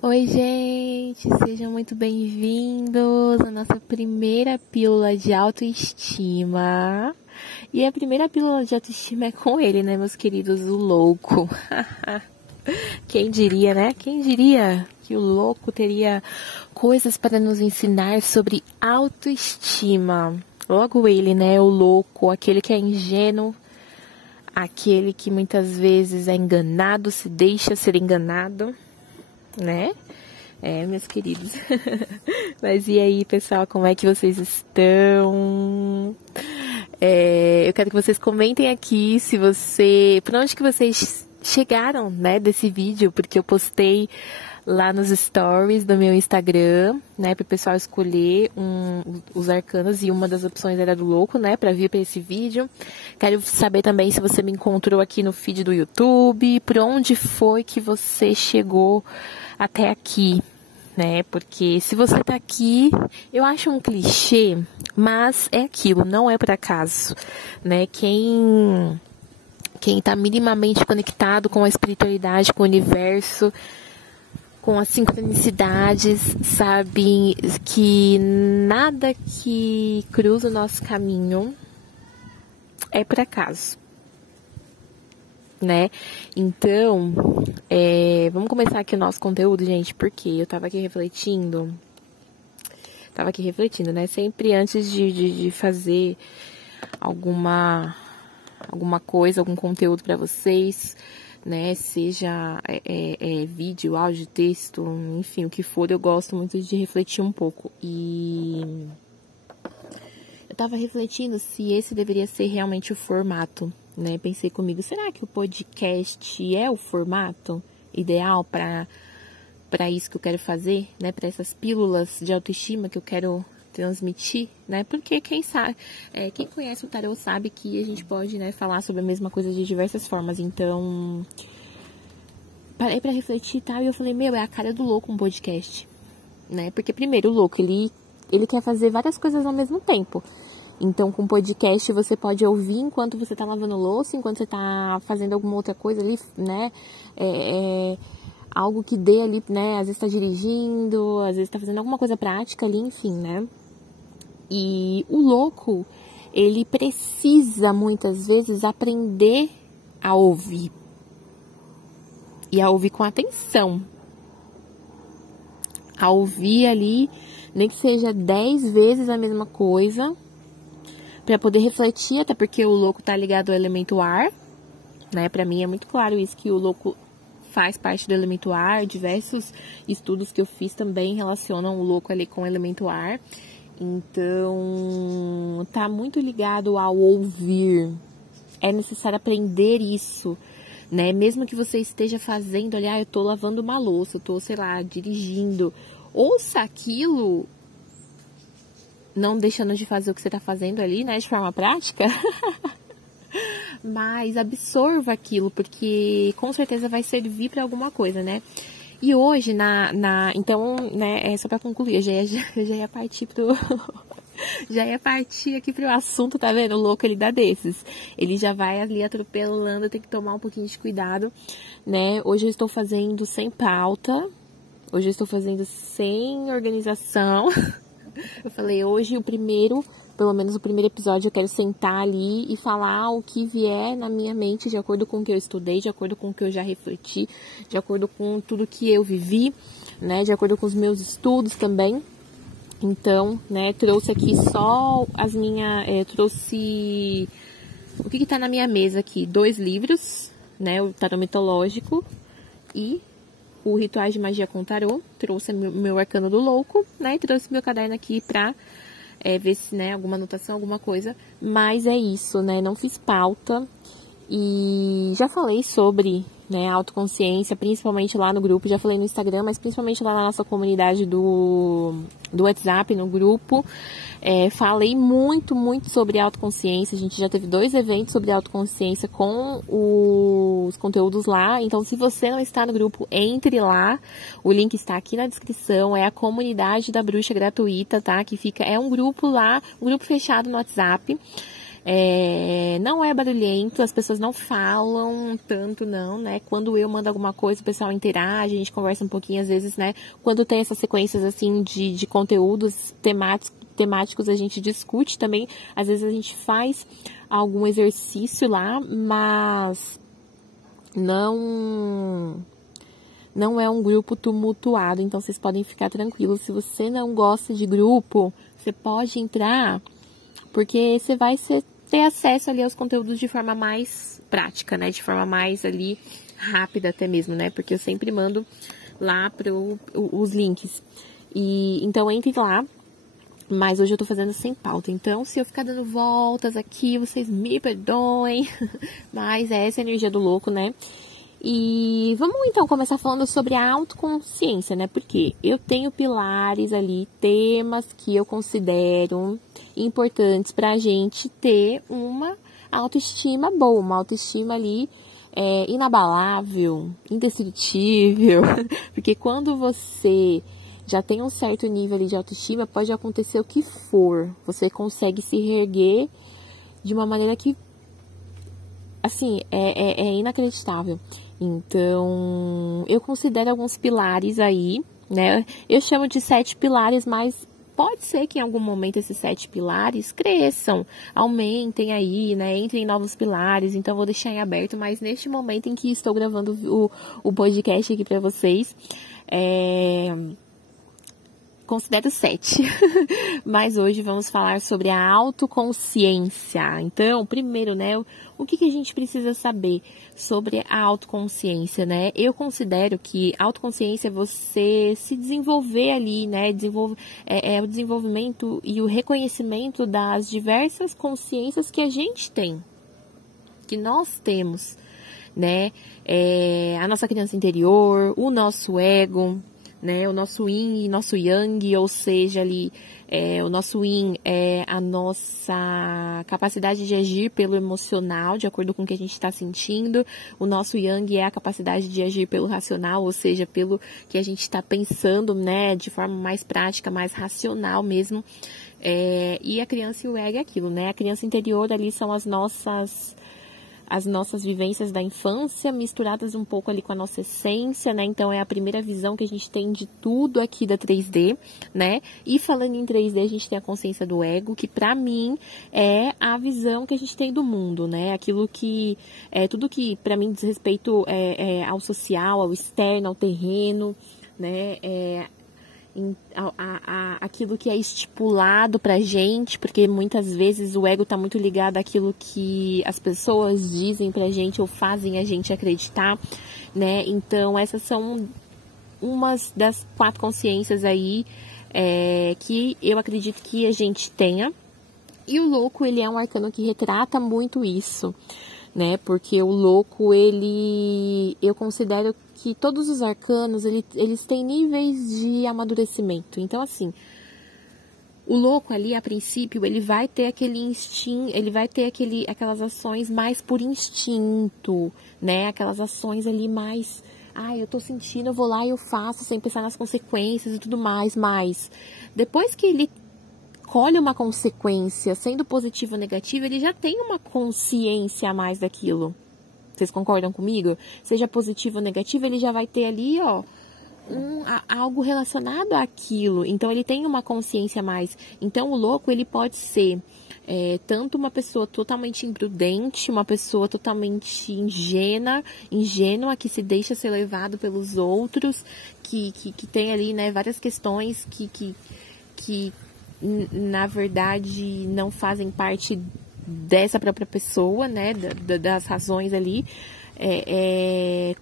Oi, gente, sejam muito bem-vindos à nossa primeira pílula de autoestima. E a primeira pílula de autoestima é com ele, né, meus queridos, o louco. Quem diria, né? Quem diria que o louco teria coisas para nos ensinar sobre autoestima? Logo ele, né, o louco, aquele que é ingênuo, aquele que muitas vezes é enganado, se deixa ser enganado, né? Meus queridos. Mas e aí, pessoal, como é que vocês estão? Eu quero que vocês comentem aqui por onde que vocês chegaram, né, desse vídeo, porque eu postei lá nos stories do meu Instagram, né, para o pessoal escolher os arcanos, e uma das opções era do louco, né, para vir para esse vídeo. Quero saber também se você me encontrou aqui no feed do YouTube, por onde foi que você chegou até aqui, né, porque se você tá aqui, eu acho um clichê, mas é aquilo, não é por acaso, né, quem está minimamente conectado com a espiritualidade, com o universo, com as sincronicidades, sabe que nada que cruza o nosso caminho é por acaso, né? Então, vamos começar aqui o nosso conteúdo, gente, porque eu tava aqui refletindo, né? Sempre antes de fazer alguma coisa, algum conteúdo para vocês, né, seja vídeo, áudio, texto, enfim, o que for, eu gosto muito de refletir um pouco. E eu tava refletindo se esse deveria ser realmente o formato, né? Pensei comigo, será que o podcast é o formato ideal para isso que eu quero fazer, né? Para essas pílulas de autoestima que eu quero transmitir, né? Porque quem sabe, quem conhece o tarô sabe que a gente pode, né, falar sobre a mesma coisa de diversas formas. Então, parei pra refletir e tal, e eu falei, é a cara do louco um podcast, né? Porque primeiro o louco, ele quer fazer várias coisas ao mesmo tempo. Então, com podcast você pode ouvir enquanto você tá lavando louça, enquanto você tá fazendo alguma outra coisa ali, né? Algo que dê ali, né? Às vezes tá dirigindo, às vezes tá fazendo alguma coisa prática ali, enfim, né? E o louco, ele precisa muitas vezes aprender a ouvir. E a ouvir com atenção. A ouvir ali, nem que seja 10 vezes a mesma coisa, para poder refletir, até porque o louco tá ligado ao elemento ar, né? Pra mim é muito claro isso, que o louco faz parte do elemento ar. Diversos estudos que eu fiz também relacionam o louco ali com o elemento ar. Então, tá muito ligado ao ouvir. É necessário aprender isso, né? Mesmo que você esteja fazendo, olha, eu tô lavando uma louça, eu tô, sei lá, dirigindo. Ouça aquilo, não deixando de fazer o que você tá fazendo ali, né, de forma prática. Mas absorva aquilo, porque com certeza vai servir para alguma coisa, né? E hoje, então, né, só pra concluir, eu já ia partir já ia partir aqui pro assunto, tá vendo? O louco, ele dá desses. Ele já vai ali atropelando, tem que tomar um pouquinho de cuidado, né? Hoje eu estou fazendo sem pauta, hoje eu estou fazendo sem organização. Eu falei, hoje pelo menos o primeiro episódio, eu quero sentar ali e falar o que vier na minha mente, de acordo com o que eu estudei, de acordo com o que eu já refleti, de acordo com tudo que eu vivi, né, de acordo com os meus estudos também. Então, né, trouxe aqui só trouxe o que tá na minha mesa aqui, 2 livros, né, o tarô mitológico e o Rituais de Magia com Tarô. Trouxe meu arcano do louco, né, e trouxe meu caderno aqui pra ver se, né, alguma anotação, alguma coisa. Mas é isso, né, não fiz pauta. E já falei sobre, né, autoconsciência, principalmente lá no grupo. Já falei no Instagram, mas principalmente lá na nossa comunidade do WhatsApp, no grupo. Falei muito sobre autoconsciência. A gente já teve 2 eventos sobre autoconsciência com os conteúdos lá. Então, se você não está no grupo, entre lá. O link está aqui na descrição. É a comunidade da bruxa gratuita, tá? Que fica, um grupo lá, um grupo fechado no WhatsApp. Não é barulhento, as pessoas não falam tanto não, né? Quando eu mando alguma coisa, o pessoal interage, a gente conversa um pouquinho às vezes, né? Quando tem essas sequências assim de conteúdos temáticos, a gente discute também. Às vezes a gente faz algum exercício lá, mas não é um grupo tumultuado, então vocês podem ficar tranquilos. Se você não gosta de grupo, você pode entrar, porque você vai ter acesso ali aos conteúdos de forma mais prática, né? De forma mais ali rápida até mesmo, né? Porque eu sempre mando lá os links. E então entre lá, mas hoje eu tô fazendo sem pauta. Então, se eu ficar dando voltas aqui, vocês me perdoem. Mas essa é a energia do louco, né? E vamos então começar falando sobre a autoconsciência, né? Porque eu tenho pilares ali, temas que eu considero importantes pra gente ter uma autoestima boa, uma autoestima ali inabalável, indestrutível. Porque quando você já tem um certo nível ali de autoestima, pode acontecer o que for. Você consegue se reerguer de uma maneira que, assim, é inacreditável. Então, eu considero alguns pilares aí, né? Eu chamo de 7 pilares, mas pode ser que em algum momento esses 7 pilares cresçam, aumentem aí, né? Entrem em novos pilares. Então, vou deixar em aberto, mas neste momento em que estou gravando o podcast aqui pra vocês, considero 7, mas hoje vamos falar sobre a autoconsciência. Então, primeiro, né, o que a gente precisa saber sobre a autoconsciência, né? Eu considero que autoconsciência é você se desenvolver ali, né? O desenvolvimento e o reconhecimento das diversas consciências que a gente tem, que nós temos, né? A nossa criança interior, o nosso ego, né, o nosso yin e nosso yang, ou seja, ali, o nosso yin é a nossa capacidade de agir pelo emocional, de acordo com o que a gente está sentindo. O nosso yang é a capacidade de agir pelo racional, ou seja, pelo que a gente está pensando, né, de forma mais prática, mais racional mesmo. E a criança e o ego é aquilo, né? A criança interior ali são as nossas vivências da infância, misturadas um pouco ali com a nossa essência, né? Então, é a primeira visão que a gente tem de tudo aqui da 3D, né? E falando em 3D, a gente tem a consciência do ego, que pra mim é a visão que a gente tem do mundo, né? Aquilo que, tudo que pra mim diz respeito ao social, ao externo, ao terreno, né? Aquilo que é estipulado pra gente, porque muitas vezes o ego tá muito ligado àquilo que as pessoas dizem pra gente ou fazem a gente acreditar, né? Então, essas são umas das 4 consciências aí que eu acredito que a gente tenha. E o louco, ele é um arcano que retrata muito isso, né? Porque o louco, eu considero que todos os arcanos, eles têm níveis de amadurecimento. Então, assim, o louco ali, a princípio, ele vai ter aquele instinto, ele vai ter aquelas ações mais por instinto, né? Aquelas ações ali mais, eu tô sentindo, eu vou lá e eu faço, sem pensar nas consequências e tudo mais. Mas depois que ele colhe uma consequência, sendo positiva ou negativa, ele já tem uma consciência a mais daquilo. Vocês concordam comigo? Seja positivo ou negativo, ele já vai ter ali, algo relacionado àquilo. Então, ele tem uma consciência a mais. Então, o louco, ele pode ser tanto uma pessoa totalmente imprudente, uma pessoa totalmente ingênua, que se deixa ser levado pelos outros, que tem ali, né, várias questões que na verdade, não fazem parte dessa própria pessoa, né, das razões ali,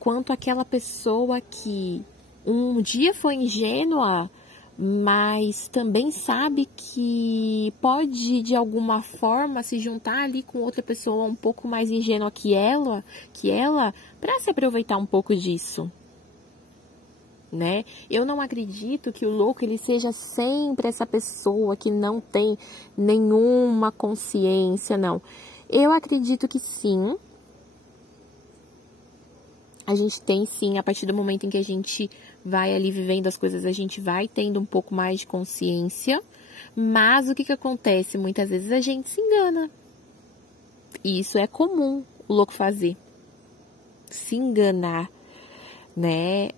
quanto aquela pessoa que um dia foi ingênua, mas também sabe que pode, de alguma forma, se juntar ali com outra pessoa um pouco mais ingênua que ela, para se aproveitar um pouco disso. Né? Eu não acredito que o louco ele seja sempre essa pessoa que não tem nenhuma consciência, não. Eu acredito que sim. A gente tem sim, a partir do momento em que a gente vai ali vivendo as coisas, a gente vai tendo um pouco mais de consciência. Mas o que acontece? Muitas vezes a gente se engana. E isso é comum o louco fazer. Se enganar, né?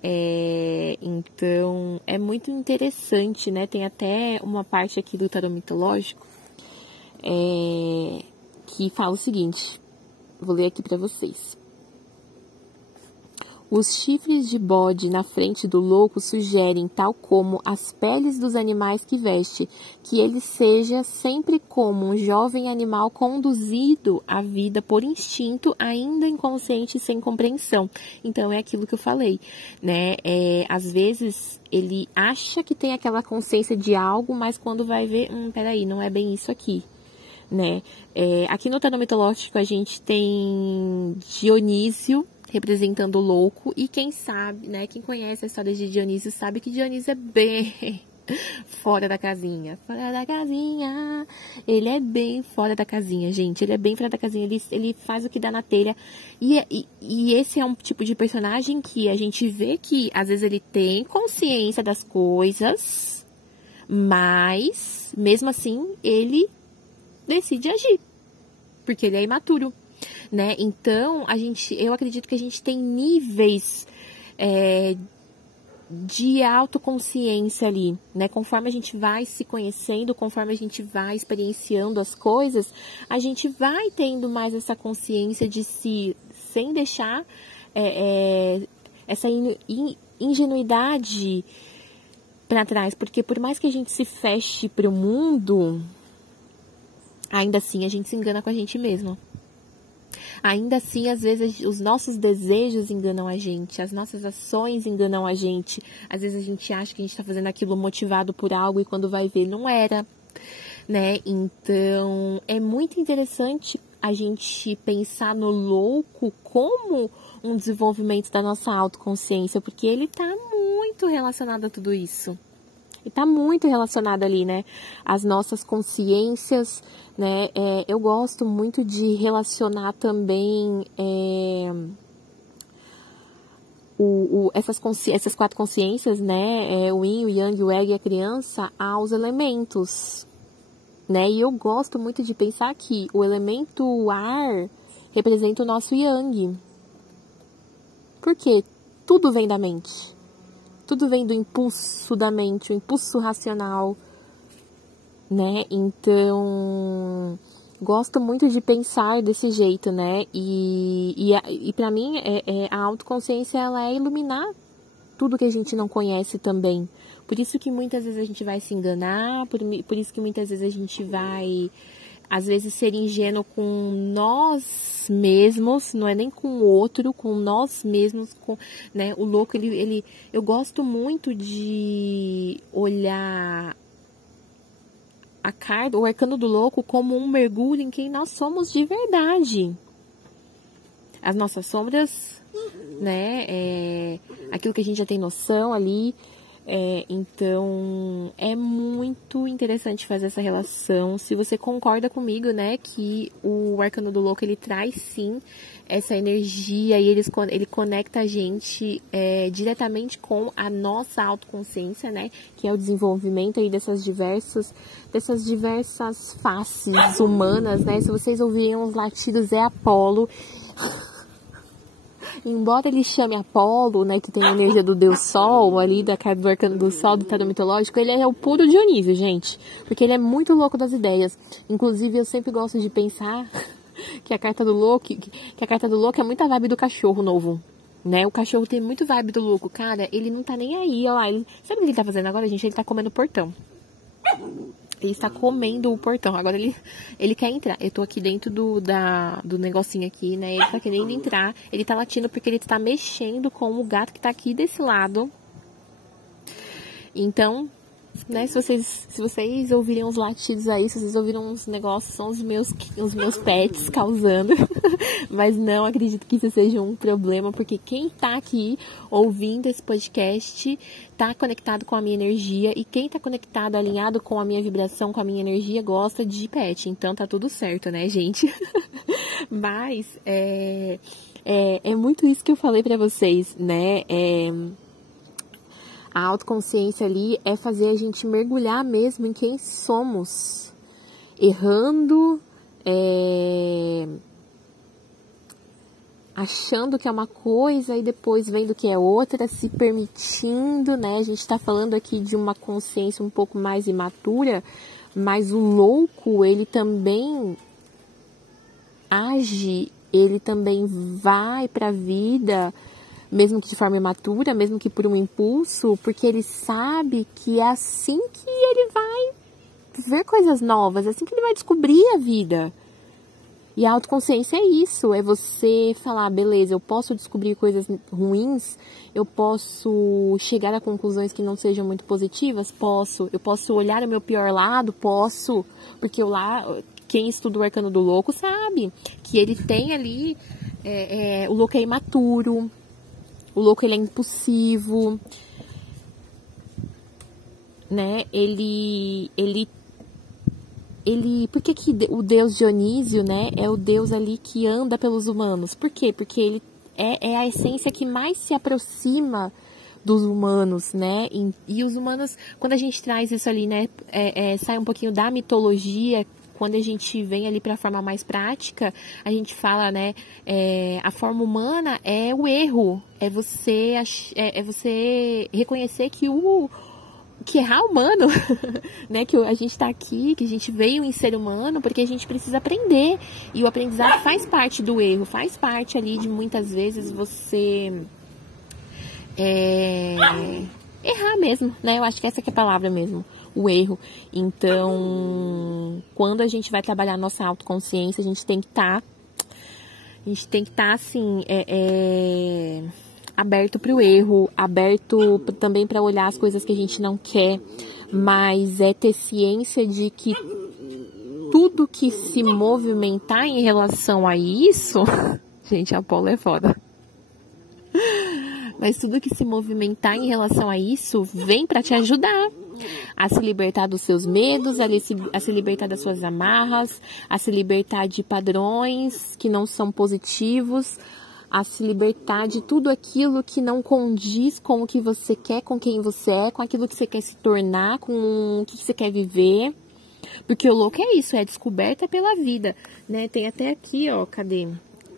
Então, é muito interessante, né? Tem até uma parte aqui do tarô mitológico que fala o seguinte. Vou ler aqui para vocês. Os chifres de bode na frente do louco sugerem, tal como as peles dos animais que veste, que ele seja sempre como um jovem animal conduzido à vida por instinto, ainda inconsciente e sem compreensão. Então, é aquilo que eu falei, né? Às vezes, ele acha que tem aquela consciência de algo, mas quando vai ver, peraí, não é bem isso aqui, né? Aqui no tarô mitológico, a gente tem Dionísio, representando o louco, e quem sabe, né, quem conhece a história de Dionísio sabe que Dionísio é bem fora da casinha, ele é bem fora da casinha, gente, ele é bem fora da casinha, ele faz o que dá na telha, e esse é um tipo de personagem que a gente vê que, às vezes, ele tem consciência das coisas, mas, mesmo assim, ele decide agir, porque ele é imaturo, né? Então, eu acredito que a gente tem níveis de autoconsciência ali, né? Conforme a gente vai se conhecendo, conforme a gente vai experienciando as coisas, a gente vai tendo mais essa consciência de si, sem deixar essa ingenuidade para trás, porque por mais que a gente se feche para o mundo, ainda assim a gente se engana com a gente mesmo. Ainda assim, às vezes, os nossos desejos enganam a gente, as nossas ações enganam a gente. Às vezes a gente acha que a gente está fazendo aquilo motivado por algo e quando vai ver não era, né? Então, é muito interessante a gente pensar no louco como um desenvolvimento da nossa autoconsciência, porque ele está muito relacionado a tudo isso. E tá muito relacionado ali, né? As nossas consciências, né? Eu gosto muito de relacionar também essas 4 consciências, né? O yin, o yang, o ego e a criança aos elementos, né? E eu gosto muito de pensar que o elemento ar representa o nosso yang. Por quê? Tudo vem da mente. Tudo vem do impulso da mente, o impulso racional, né? Então, gosto muito de pensar desse jeito, né? E para mim, a autoconsciência, ela é iluminar tudo que a gente não conhece também. Por isso que muitas vezes a gente vai se enganar, por isso que muitas vezes a gente vai, às vezes, ser ingênuo com nós mesmos, não é nem com o outro, com nós mesmos, né? O louco, eu gosto muito de olhar a carta, o arcano do louco, como um mergulho em quem nós somos de verdade. As nossas sombras, né? Aquilo que a gente já tem noção ali. Então, é muito interessante fazer essa relação. Se você concorda comigo, né, que o arcano do louco, ele traz sim essa energia e ele conecta a gente diretamente com a nossa autoconsciência, né, que é o desenvolvimento aí dessas diversas faces humanas, né. Se vocês ouvirem os latidos, é Apolo. Embora ele chame Apolo, né, que tem a energia do Deus Sol, ali, da carta do arcano do Sol, do tarô mitológico, ele é o puro Dionísio, gente. Porque ele é muito louco das ideias. Inclusive, eu sempre gosto de pensar que a carta do louco é muita vibe do cachorro novo, né? O cachorro tem muito vibe do louco. Cara, ele não tá nem aí, ó lá. Sabe o que ele tá fazendo agora, gente? Ele tá comendo o portão. Ele está comendo o portão. Agora ele quer entrar. Eu tô aqui dentro do negocinho aqui, né? Ele tá querendo entrar. Ele tá latindo porque ele tá mexendo com o gato que tá aqui desse lado. Então, né? Se vocês ouvirem uns latidos aí, se vocês ouviram uns negócios, são os meus pets causando. Mas não acredito que isso seja um problema, porque quem tá aqui ouvindo esse podcast tá conectado com a minha energia, e quem tá conectado, alinhado com a minha vibração, com a minha energia, gosta de pet. Então tá tudo certo, né, gente? Mas é muito isso que eu falei pra vocês, né? A autoconsciência ali é fazer a gente mergulhar mesmo em quem somos, errando, achando que é uma coisa e depois vendo que é outra, se permitindo, né? A gente está falando aqui de uma consciência um pouco mais imatura, mas o louco, ele também age, ele também vai para a vida, mesmo que de forma imatura, mesmo que por um impulso, porque ele sabe que é assim que ele vai ver coisas novas, é assim que ele vai descobrir a vida. E a autoconsciência é isso, é você falar, beleza, eu posso descobrir coisas ruins, eu posso chegar a conclusões que não sejam muito positivas, posso, eu posso olhar o meu pior lado, posso, porque quem estuda o arcano do louco sabe que ele tem ali, o louco é imaturo, o louco ele é impulsivo, né, por que o deus Dionísio, né, é o deus ali que anda pelos humanos? Por quê? Porque ele é a essência que mais se aproxima dos humanos, né? E os humanos, quando a gente traz isso ali, né, sai um pouquinho da mitologia, quando a gente vem ali para a forma mais prática, a gente fala, né, a forma humana é o erro, é você reconhecer que errar humano, né, que a gente está aqui, que a gente veio em ser humano, porque a gente precisa aprender, e o aprendizado faz parte do erro, faz parte ali de muitas vezes você errar mesmo, né, eu acho que essa que é a palavra mesmo, o erro. Então, quando a gente vai trabalhar a nossa autoconsciência, a gente tem que estar assim, aberto para o erro, aberto também para olhar as coisas que a gente não quer, mas ter ciência de que tudo que se movimentar em relação a isso, gente, a Apolo é foda, mas tudo que se movimentar em relação a isso vem para te ajudar a se libertar dos seus medos, a se libertar das suas amarras, a se libertar de padrões que não são positivos, a se libertar de tudo aquilo que não condiz com o que você quer, com quem você é, com aquilo que você quer se tornar, com o que você quer viver. Porque o louco é isso, é descoberta pela vida, né? Tem até aqui, ó, cadê?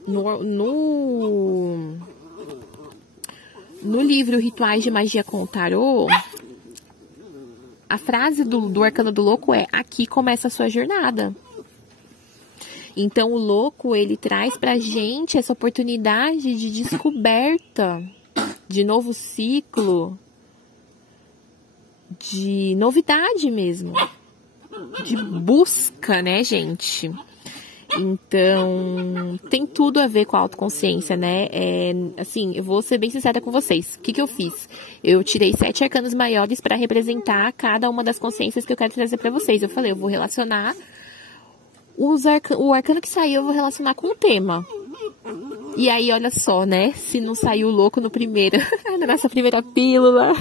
No livro Rituais de Magia com o Tarô, a frase do Arcano do Louco é: aqui começa a sua jornada. Então, o louco, ele traz pra gente essa oportunidade de descoberta, de novo ciclo, de novidade mesmo, de busca, né, gente? Então, tem tudo a ver com a autoconsciência, né? Assim, eu vou ser bem sincera com vocês. O que eu fiz? Eu tirei 7 arcanos maiores para representar cada uma das consciências que eu quero trazer para vocês. Eu falei, eu vou relacionar o arcano que saiu, eu vou relacionar com o tema. E aí, olha só, né? Se não saiu louco no primeiro, na nossa primeira pílula,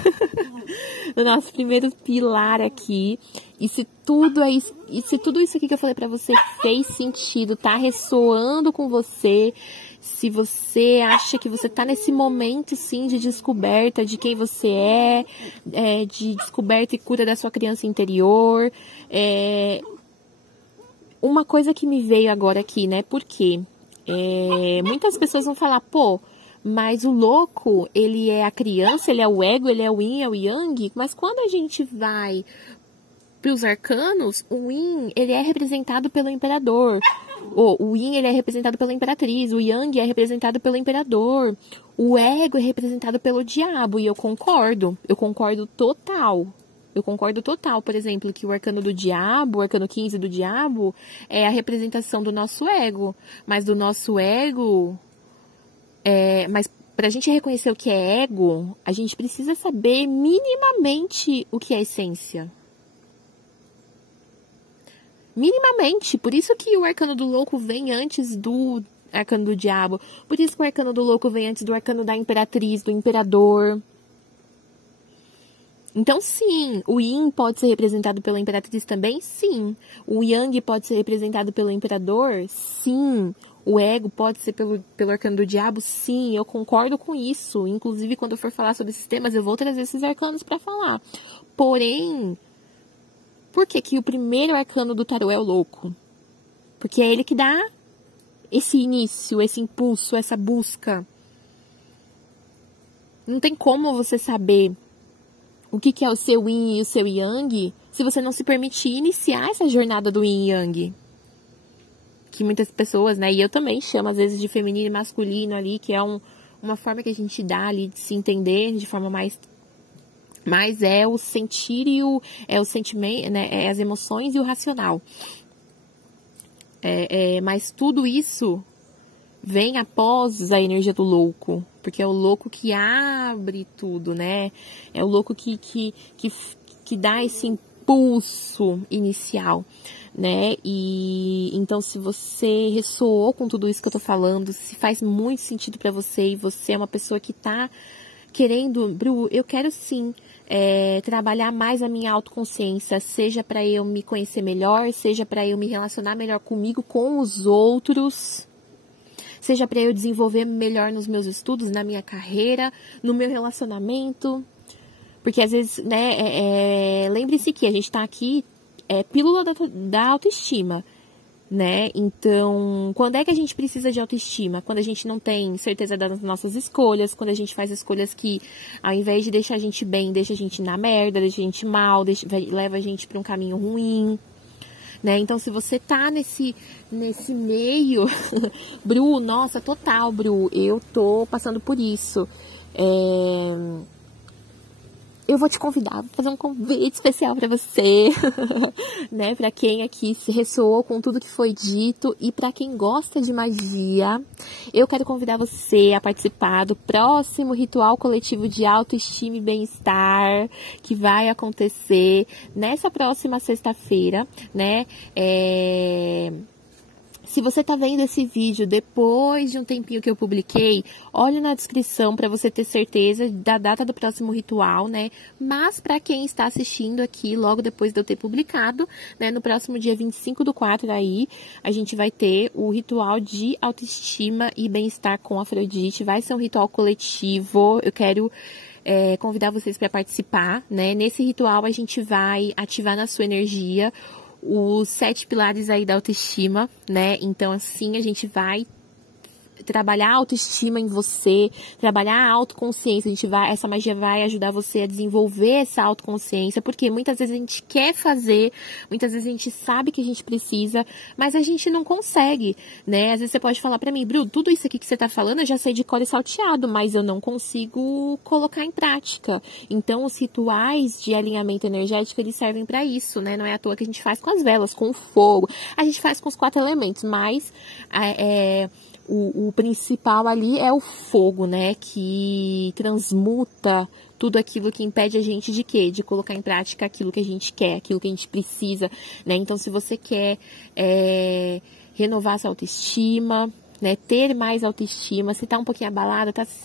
no nosso primeiro pilar aqui. E se tudo isso aqui que eu falei pra você fez sentido, tá ressoando com você, se você acha que você tá nesse momento, sim, de descoberta de quem você de descoberta e cura da sua criança interior, uma coisa que me veio agora aqui, né? Porque muitas pessoas vão falar, pô, mas o louco, ele é a criança, ele é o ego, ele é o yin, é o yang. Mas quando a gente vai para os arcanos, o yin, ele é representado pelo imperador. O yin, ele é representado pela imperatriz. O yang é representado pelo imperador. O ego é representado pelo diabo. E eu concordo total. Eu concordo total, por exemplo, que o arcano do diabo, o arcano 15 do diabo, é a representação do nosso ego. Mas do nosso ego... mas para a gente reconhecer o que é ego, a gente precisa saber minimamente o que é essência. Minimamente. Por isso que o arcano do louco vem antes do arcano do diabo. Por isso que o arcano do louco vem antes do arcano da imperatriz, do imperador. Então, sim, o yin pode ser representado pela imperatriz também? Sim. O yang pode ser representado pelo imperador? Sim. O ego pode ser pelo arcano do diabo? Sim, eu concordo com isso. Inclusive, quando eu for falar sobre esses temas, eu vou trazer esses arcanos para falar. Porém, por que o primeiro arcano do tarô é o louco? Porque é ele que dá esse início, esse impulso, essa busca. Não tem como você saber o que é o seu yin e o seu yang se você não se permitir iniciar essa jornada do yin e yang. Que muitas pessoas, né, e eu também chamo às vezes de feminino e masculino ali, que é uma forma que a gente dá ali de se entender de forma mais é o sentir e o sentimento, né, é as emoções e o racional. Mas tudo isso vem após a energia do louco, porque é o louco que abre tudo, né? É o louco que dá esse impulso inicial, né? E então, se você ressoou com tudo isso que eu tô falando, se faz muito sentido pra você e você é uma pessoa que tá querendo, Bru, eu quero sim trabalhar mais a minha autoconsciência, seja para eu me conhecer melhor, seja para eu me relacionar melhor comigo, com os outros, seja para eu desenvolver melhor nos meus estudos, na minha carreira, no meu relacionamento, porque às vezes, né, lembre-se que a gente está aqui, pílula da autoestima, né? Então, quando é que a gente precisa de autoestima? Quando a gente não tem certeza das nossas escolhas, quando a gente faz escolhas que, ao invés de deixar a gente bem, deixa a gente na merda, deixa a gente mal, leva a gente para um caminho ruim, né? Então, se você tá nesse meio, Bru, nossa, total, Bru, eu tô passando por isso. Eu vou te convidar, vou fazer um convite especial para você, né? Para quem aqui se ressoou com tudo que foi dito e para quem gosta de magia, eu quero convidar você a participar do próximo ritual coletivo de autoestima e bem-estar que vai acontecer nessa próxima sexta-feira, né? Se você tá vendo esse vídeo depois de um tempinho que eu publiquei, olhe na descrição para você ter certeza da data do próximo ritual, né? Mas para quem está assistindo aqui logo depois de eu ter publicado, né, no próximo dia 25/4 aí, a gente vai ter o ritual de autoestima e bem-estar com Afrodite. Vai ser um ritual coletivo. Eu quero convidar vocês para participar, né? Nesse ritual a gente vai ativar na sua energia os 7 pilares aí da autoestima, né? Então, assim, a gente vai trabalhar a autoestima em você, trabalhar a autoconsciência, essa magia vai ajudar você a desenvolver essa autoconsciência, porque muitas vezes a gente quer fazer, muitas vezes a gente sabe que a gente precisa, mas a gente não consegue, né? Às vezes você pode falar pra mim, Bru, tudo isso aqui que você tá falando eu já sei de cor e salteado, mas eu não consigo colocar em prática. Então, os rituais de alinhamento energético, eles servem pra isso, né? Não é à toa que a gente faz com as velas, com o fogo, a gente faz com os 4 elementos, mas o principal ali é o fogo, né? Que transmuta tudo aquilo que impede a gente de quê? De colocar em prática aquilo que a gente quer, aquilo que a gente precisa, né? Então, se você quer renovar essa autoestima, né, ter mais autoestima, se tá um pouquinho abalada, tá se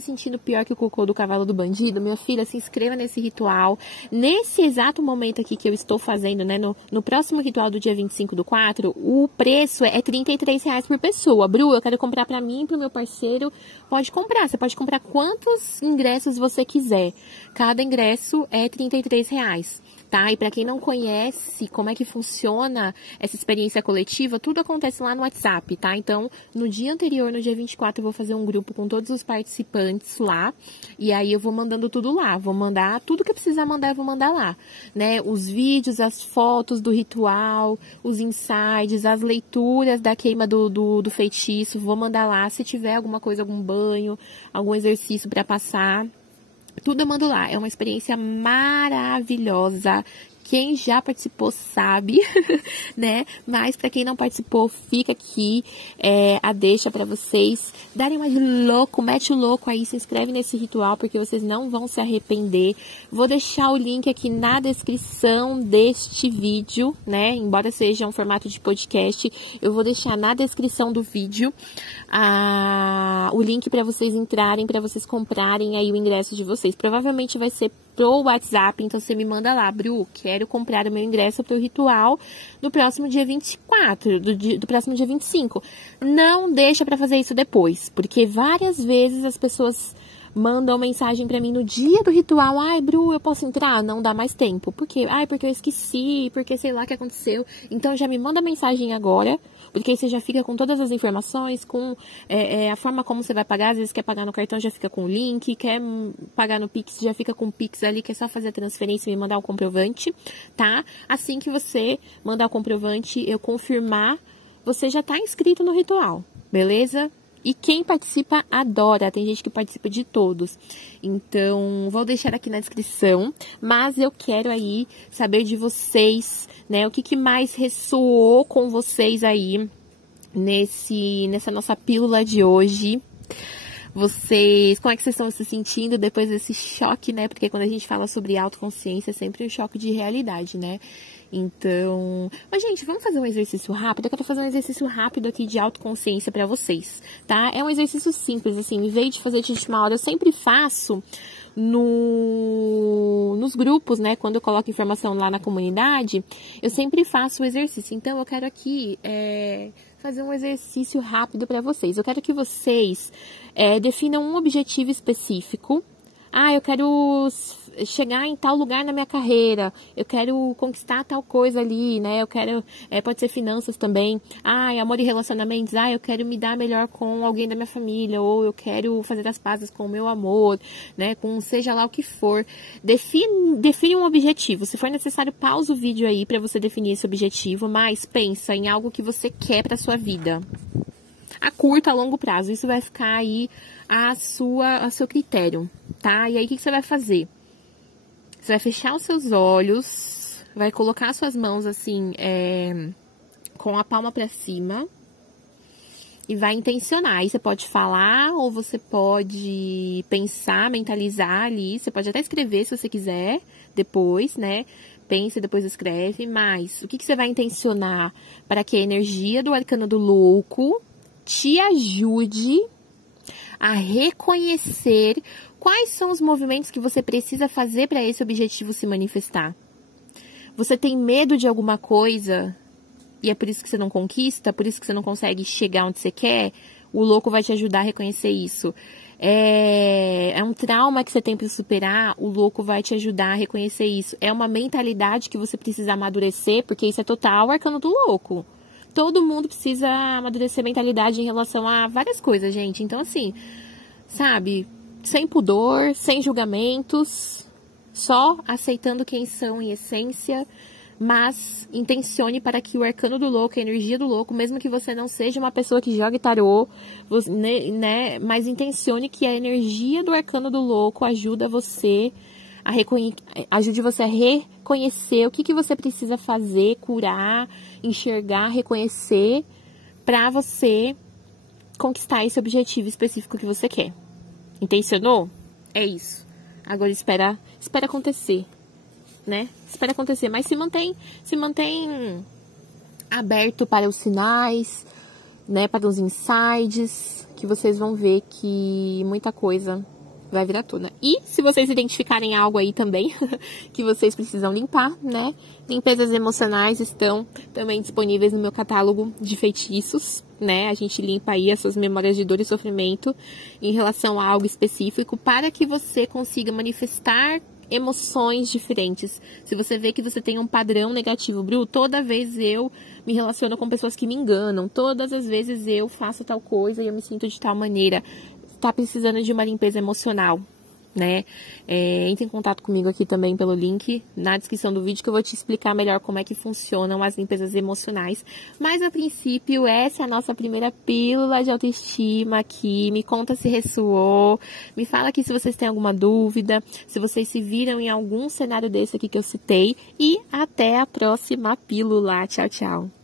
sentindo pior que o cocô do cavalo do bandido, minha filha, se inscreva nesse ritual. Nesse exato momento aqui que eu estou fazendo, né, no próximo ritual do dia 25/4, o preço é R$33 por pessoa. Bru, eu quero comprar pra mim e pro meu parceiro. Pode comprar, você pode comprar quantos ingressos você quiser. Cada ingresso é R$33. Tá? E para quem não conhece como é que funciona essa experiência coletiva, tudo acontece lá no WhatsApp, tá? Então, no dia anterior, no dia 24, eu vou fazer um grupo com todos os participantes lá, e aí eu vou mandando tudo lá, vou mandar tudo que eu precisar mandar, eu vou mandar lá, né? Os vídeos, as fotos do ritual, os insights, as leituras da queima do feitiço, vou mandar lá, se tiver alguma coisa, algum banho, algum exercício para passar, tudo eu mando lá. É uma experiência maravilhosa. Quem já participou sabe, né? Mas para quem não participou, fica aqui a deixa para vocês darem uma de louco, mete o louco aí, se inscreve nesse ritual, porque vocês não vão se arrepender. Vou deixar o link aqui na descrição deste vídeo, né? Embora seja um formato de podcast, eu vou deixar na descrição do vídeo o link para vocês entrarem, para vocês comprarem aí o ingresso de vocês. Provavelmente vai ser pro WhatsApp, então você me manda lá, Bru, quero comprar o meu ingresso pro ritual do próximo dia 24, do próximo dia 25. Não deixa pra fazer isso depois, porque várias vezes as pessoas mandam mensagem pra mim no dia do ritual, ai, Bru, eu posso entrar? Não dá mais tempo. Por quê? Ai, porque eu esqueci, porque sei lá o que aconteceu. Então já me manda mensagem agora, Porque aí você já fica com todas as informações, com a forma como você vai pagar. Às vezes quer pagar no cartão, já fica com o link. Quer pagar no Pix, já fica com o Pix ali, que é só fazer a transferência e me mandar o comprovante, tá? Assim que você mandar o comprovante, eu confirmar, você já tá inscrito no ritual, beleza? E quem participa adora, tem gente que participa de todos. Então, vou deixar aqui na descrição, mas eu quero aí saber de vocês, né? O que mais ressoou com vocês aí nessa nossa pílula de hoje. Vocês, como é que vocês estão se sentindo depois desse choque, né? Porque quando a gente fala sobre autoconsciência, é sempre um choque de realidade, né? Então, mas gente, vamos fazer um exercício rápido? Eu quero fazer um exercício rápido aqui de autoconsciência pra vocês, tá? É um exercício simples, assim, em vez de fazer de última hora, eu sempre faço nos grupos, né? Quando eu coloco informação lá na comunidade, eu sempre faço o exercício. Então, eu quero aqui fazer um exercício rápido para vocês. Eu quero que vocês definam um objetivo específico. Ah, eu quero chegar em tal lugar na minha carreira, eu quero conquistar tal coisa ali, né? Eu quero, pode ser finanças também. Ah, amor e relacionamentos. Ah, eu quero me dar melhor com alguém da minha família, ou eu quero fazer as pazes com o meu amor, né? Com seja lá o que for. Define um objetivo. Se for necessário, pausa o vídeo aí para você definir esse objetivo, mas pensa em algo que você quer para sua vida. A curto, a longo prazo. Isso vai ficar aí a seu critério, tá? E aí, o que você vai fazer? Você vai fechar os seus olhos, vai colocar suas mãos assim, com a palma pra cima e vai intencionar. Aí você pode falar ou você pode pensar, mentalizar ali. Você pode até escrever se você quiser depois, né? Pensa e depois escreve. Mas o que você vai intencionar para que a energia do arcano do louco te ajude a reconhecer quais são os movimentos que você precisa fazer para esse objetivo se manifestar. Você tem medo de alguma coisa e é por isso que você não conquista, por isso que você não consegue chegar onde você quer? O louco vai te ajudar a reconhecer isso. É um trauma que você tem para superar, o louco vai te ajudar a reconhecer isso. É uma mentalidade que você precisa amadurecer, porque isso é total arcano do louco. Todo mundo precisa amadurecer mentalidade em relação a várias coisas, gente. Então, assim, sabe, sem pudor, sem julgamentos, só aceitando quem são em essência, mas intencione para que o arcano do louco, a energia do louco, mesmo que você não seja uma pessoa que jogue tarô, né, mas intencione que a energia do arcano do louco ajude você a reconhecer o que você precisa fazer, curar, enxergar, reconhecer, para você conquistar esse objetivo específico que você quer. Intencionou? É isso. Agora espera acontecer, né? Espera acontecer, mas se mantém aberto para os sinais, né? Para os insights, que vocês vão ver que muita coisa vai vir à tona. E se vocês identificarem algo aí também que vocês precisam limpar, né? Limpezas emocionais estão também disponíveis no meu catálogo de feitiços, né? A gente limpa aí as suas memórias de dor e sofrimento em relação a algo específico para que você consiga manifestar emoções diferentes. Se você vê que você tem um padrão negativo, Bru, toda vez eu me relaciono com pessoas que me enganam, todas as vezes eu faço tal coisa e eu me sinto de tal maneira, tá precisando de uma limpeza emocional, né? Entre em contato comigo aqui também pelo link na descrição do vídeo que eu vou te explicar melhor como é que funcionam as limpezas emocionais. Mas a princípio essa é a nossa primeira pílula de autoestima aqui. Me conta se ressoou, me fala aqui se vocês têm alguma dúvida, se vocês se viram em algum cenário desse aqui que eu citei, e até a próxima pílula. Tchau, tchau!